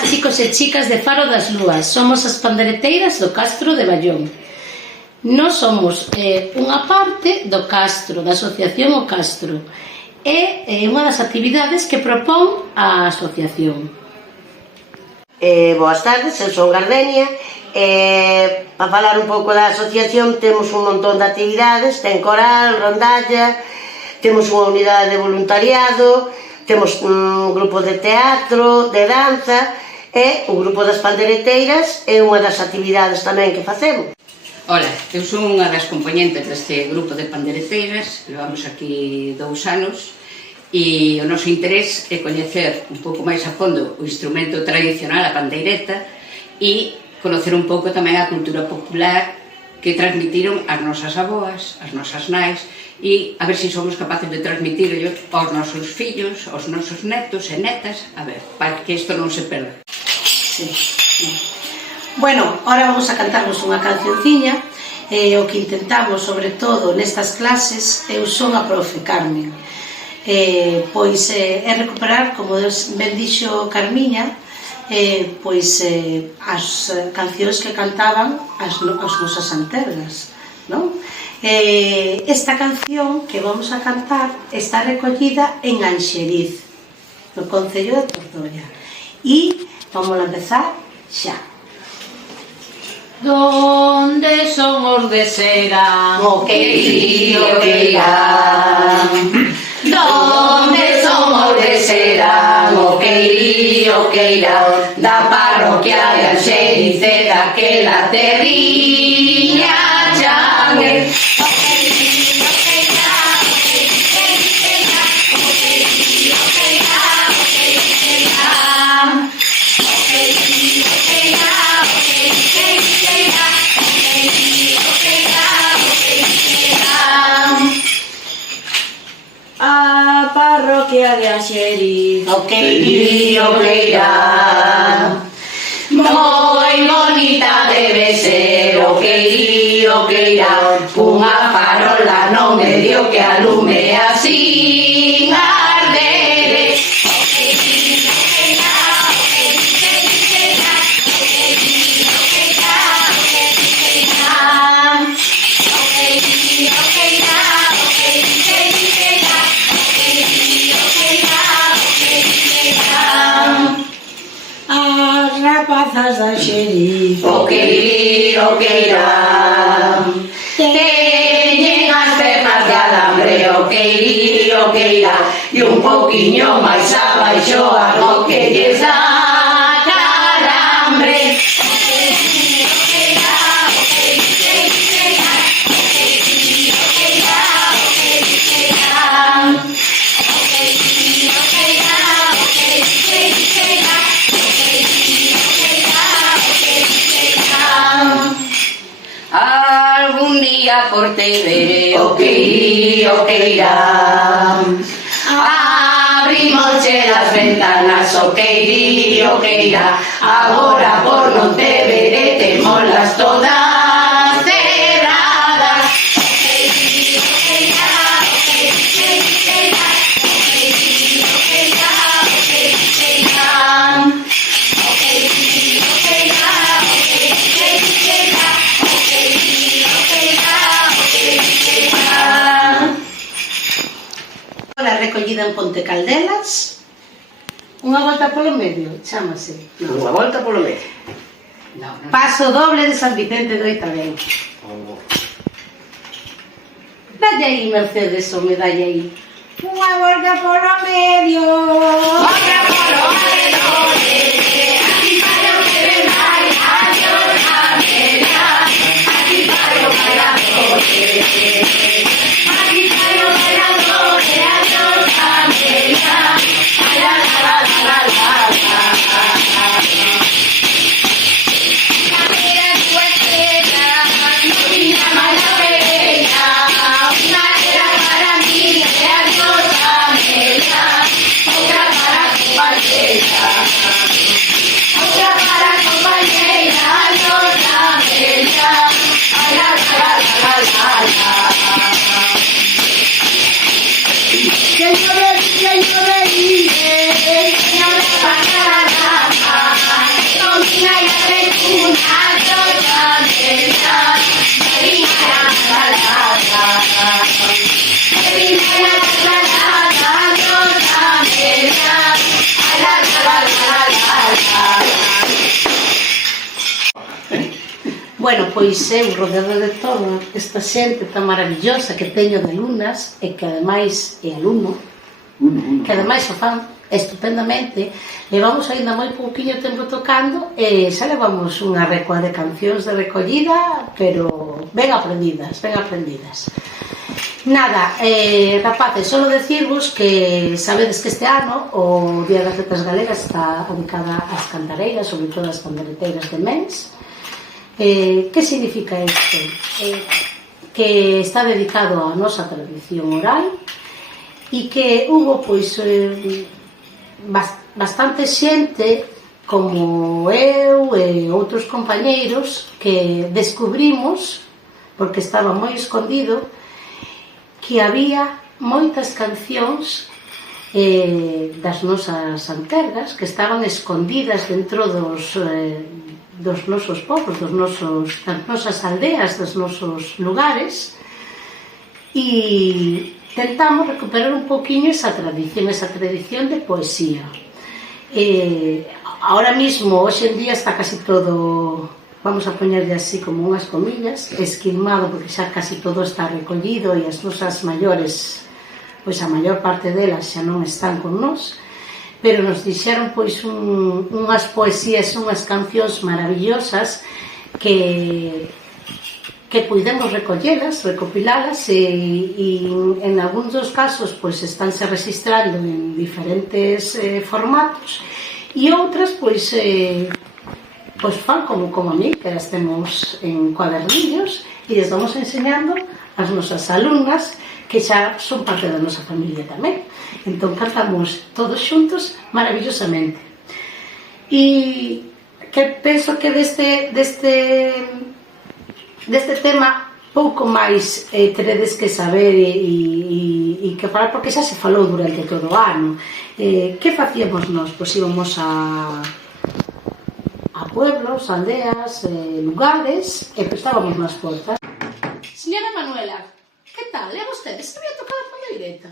días, chicos e chicas de Faro das Lúas. Somos as pandereteiras do Castro de Ballón. Nós somos unha parte do Castro, da asociación O Castro. É unha das actividades que propón a asociación. Boas tardes, eu son Gardenia. Para falar un pouco da asociación, temos un montón de actividades. Ten coral, rondalla, temos unha unidade de voluntariado, temos un grupo de teatro, de danza, e o grupo das pandereteiras é unha das actividades tamén que facemos. Ola, eu son unha das componentes deste grupo de pandereteiras, levamos aquí 2 anos, e o noso interés é coñecer un pouco máis a fondo o instrumento tradicional, a pandeireta, e conocer un pouco tamén a cultura popular que transmitiron as nosas aboas, as nosas nais, e a ver se somos capaces de transmitirlo aos nosos fillos, aos nosos netos e netas, a ver, para que isto non se perda. Sí. Bueno, ahora vamos a cantarnos unha cancionciña. O que intentamos, sobre todo, nestas clases, eu son a profe Carmen. Pois é recuperar, como ben dixo Carmiña, pois as cancións que cantaban as nosas antergas, non? Esta canción que vamos a cantar está recollida en Anxeriz, no Concello de Tordoia, e vamos a empezar xa. Donde son os de Serán, O queirío que irán. donde son os de Serán, o queirío que irán, da parroquia de Anxeriz e daquela terriña changue. A parroquia de Anxeriz, O queirío que irán. moi bonita debe ser, o queirío que irán, unha farola no medio que alume así ardere. As rapazas da Anxeriz, O queirío que irán, teñen as pernas de alambre, o queirío que irán, e un pouquiño máis abaixo algo que lles dá calambre. Algún día por te veré, o queirío que irán. Abrimosche las ventanas, o queirío que irá. Agora por non te veré, temolas todas cerradas. Ahora recollida en Ponte Caldelas. Unha volta polo medio, chámase. Unha volta polo medio. Paso doble de San Vicente do Itabén. Dalle aí, Mercedes, o me dalle aí. Unha volta polo medio. Otra polo medio, aquí para o que ven máis, adiós a mela, aquí para o bailador, aquí para o bailador, adiós a mela, la la la la la la. La mera cuestera, no tiña mala pereña, una era para mí, adiós a mela, otra para compañera, otra para compañera, adiós a mela, la la la la la la. Que yo le dije, que no le pasara nada. Bueno, pois eu rodeado de toda esta xente tan maravillosa que teño de alumnas e que ademais é alumno, que ademais o fan estupendamente. Levamos ainda moi pouquiño tempo tocando e xa levamos unha recua de cancións de recollida, pero ben aprendidas, ben aprendidas. Nada, rapaces, solo decirvos que sabedes que este ano o Día das Letras Galegas está dedicada ás cantareiras, sobre todo ás pandereteiras de Mens. Que significa isto? Que está dedicado á nosa tradición oral e que hubo pois bastante xente como eu e outros compañeiros que descubrimos, porque estaba moi escondido, que había moitas cancións das nosas antergas que estaban escondidas dentro dos nosos povos, das nosas aldeas, dos nosos lugares, e tentamos recuperar un poquinho esa tradición de poesía. Ahora mismo, hoxe en día, está casi todo, vamos a poñerle así como unhas comillas, esquilmado, porque xa casi todo está recollido e as nosas maiores, pois a maior parte delas xa non están con nós, pero nos dixeron pois unhas poesías, unhas cancións maravillosas que puidemos recollelas, recopilalas e en algúns dos casos pois estánse registrando en diferentes formatos e outras pois fan como a mí, que as temos en cuadernillos e les vamos enseñando ás nosas alumnas que xa son parte da nosa familia tamén. Entón cantamos todos xuntos maravillosamente. E que penso que deste tema pouco máis teredes que saber e que falar, porque xa se falou durante todo o ano. Que facíamos nós? Pois íbamos a pueblos, aldeas, lugares e prestábamos nas portas. Señora Manuela, que tal? E vostede sabía tocar a pandeireta?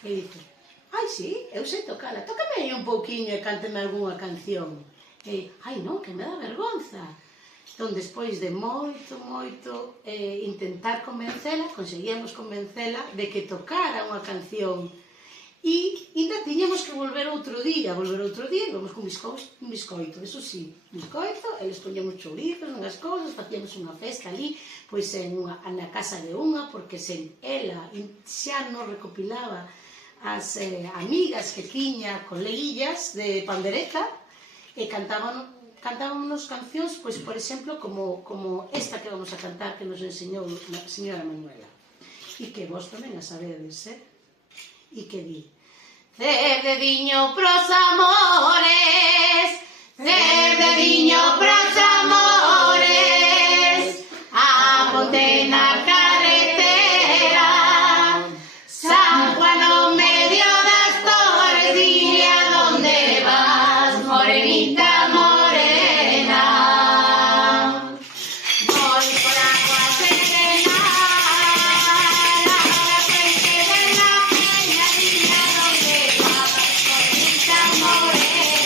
E dice, ai, sí, eu sei tocala, tócame aí un pouquiño e cánteme algunha canción. E, ai, non, que me dá vergonza. Entón, despois de moito intentar convencela, conseguíamos convencela de que tocara unha canción. E ainda tiñamos que volver outro día, e vamos con biscoito, eso sí, biscoito, eles poñemos chourizos, unhas cousas, facíamos unha festa ali, pois na casa de unha, porque sen ela xa non recopilaba as amigas que tiña, coleguillas de pandereta, e cantábamos cancións, pois, por exemplo, como esta que vamos a cantar, que nos enseñou a señora Manuela, e que vos tamén a sabedes, e que di: Cerdediño pros amores, cerdediño pros amores, a ponte na carretera, San Juan no medio das torres, dile a donde vas, morenita morena. Voy por agua serena, a la frente de la peña, dile a donde vas, morenita morena.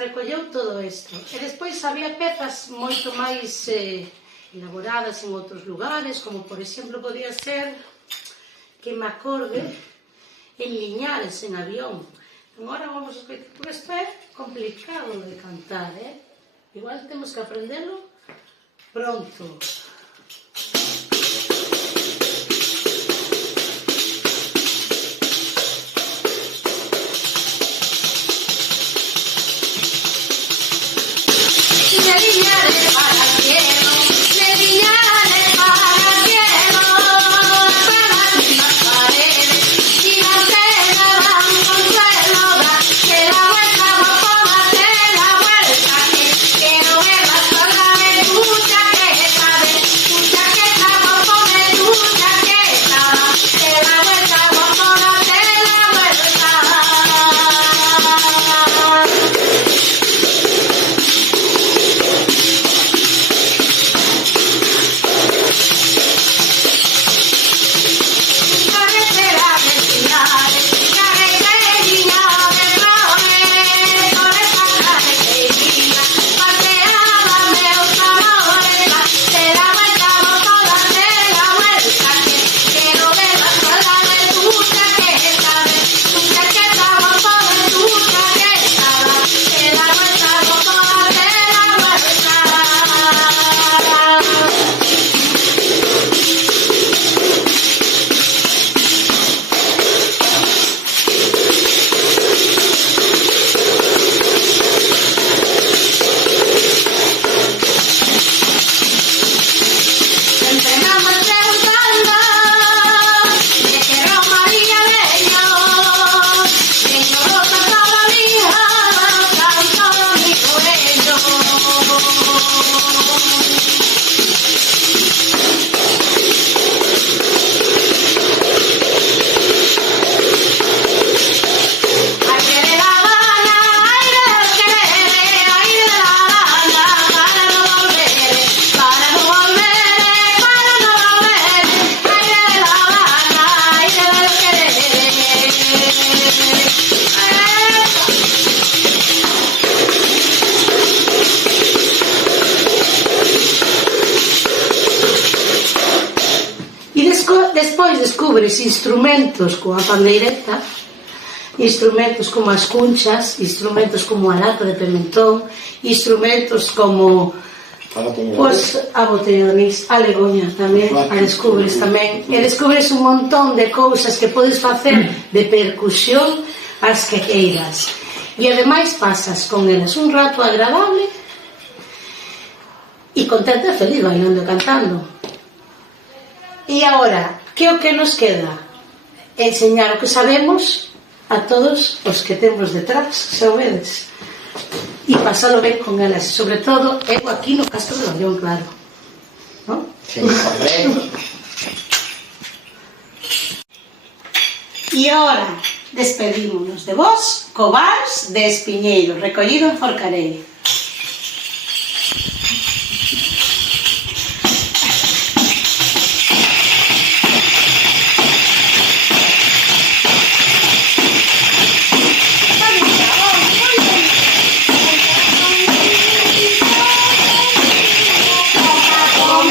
recolleu todo isto. E despois había pezas moito máis elaboradas en outros lugares, como por exemplo podía ser que me acorde en Liñares, en Avión. Agora vamos a escoitar, porque isto é complicado de cantar, igual temos que aprendelo pronto. Despois descubres instrumentos como a pandeireta, instrumentos como as cunchas, instrumentos como a lata de pimentón, instrumentos como a botella de anís, a legoña tamén, a descubres tamén, e descubres un montón de cousas que podes facer de percusión as que queiras, e ademais pasas con elas un rato agradable e contenta e feliz bailando e cantando. E agora, que é o que nos queda? Enseñar o que sabemos a todos os que temos detrás, xa o vedes, e pasalo ben con elas, sobre todo eu aquí no Castro de Loión, claro, non? Sí, correcto. E agora despedímonos de vos co vals de Espiñeiro, recollido en Forcarei. Como